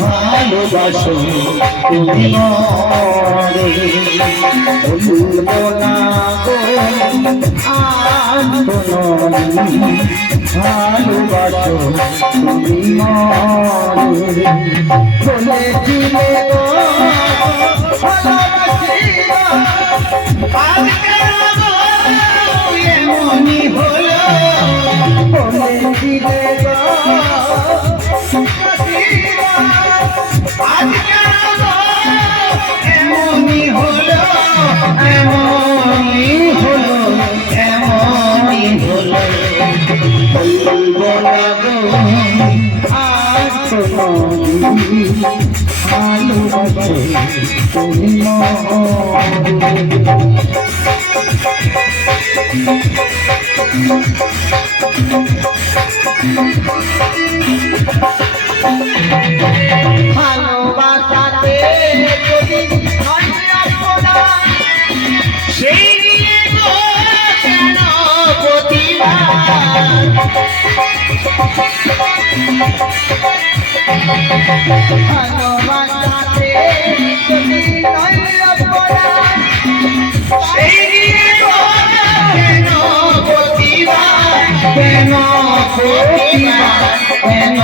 ভালোবাসো তুমি মরে ভুলবো না গো আর কোনোদিন ভালোবাসো তুমি মরে বলেছিলে গো ভালোবাসি আজকে এমনই হলো বলেছিলে গো এমনই হলো এমনই হলো এমনই হলো বলবো না গো আর কোনোদিন ভালোবাসো তুমি ভালোবাসাতে যদি সেই নিয়ে গো কেন প্রতিবার ভালোবাসাতে যদি সেই নিয়ে গো কেন প্রতিবার কেন প্রতিবার কেন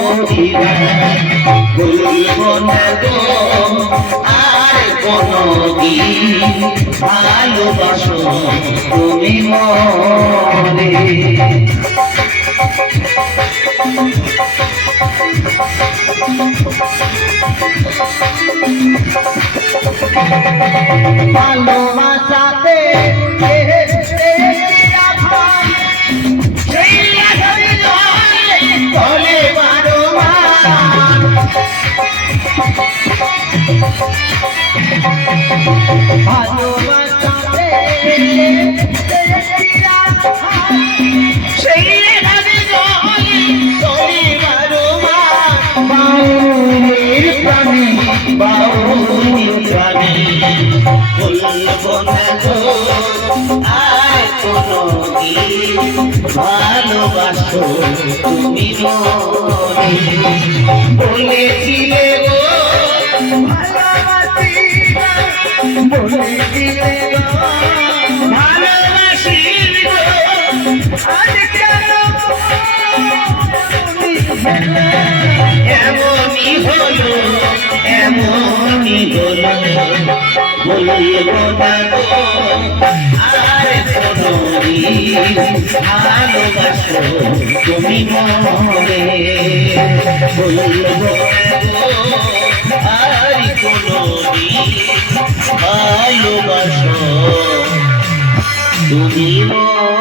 প্রতিবার বলবো না গো আর কোনোদিন ভালোবাসো তুমি মরে ভালোবাসাতে ভালোবাসাতে সেই বাউলের প্রাণী বাউলের প্রাণী বলবো না গো আর কোনোদিন ভালোবাসো তুমি মরে বলেছিলে গো বলেছিলে গো ভালোবাসি গো আজ কেন এমনই হলো এমনই হলো বলবো না গো আর কোনোদিন ভালোবাসো তুমি মরে বলবো না গো আর কোনোদিন ভালোবাসো তুমি মরে।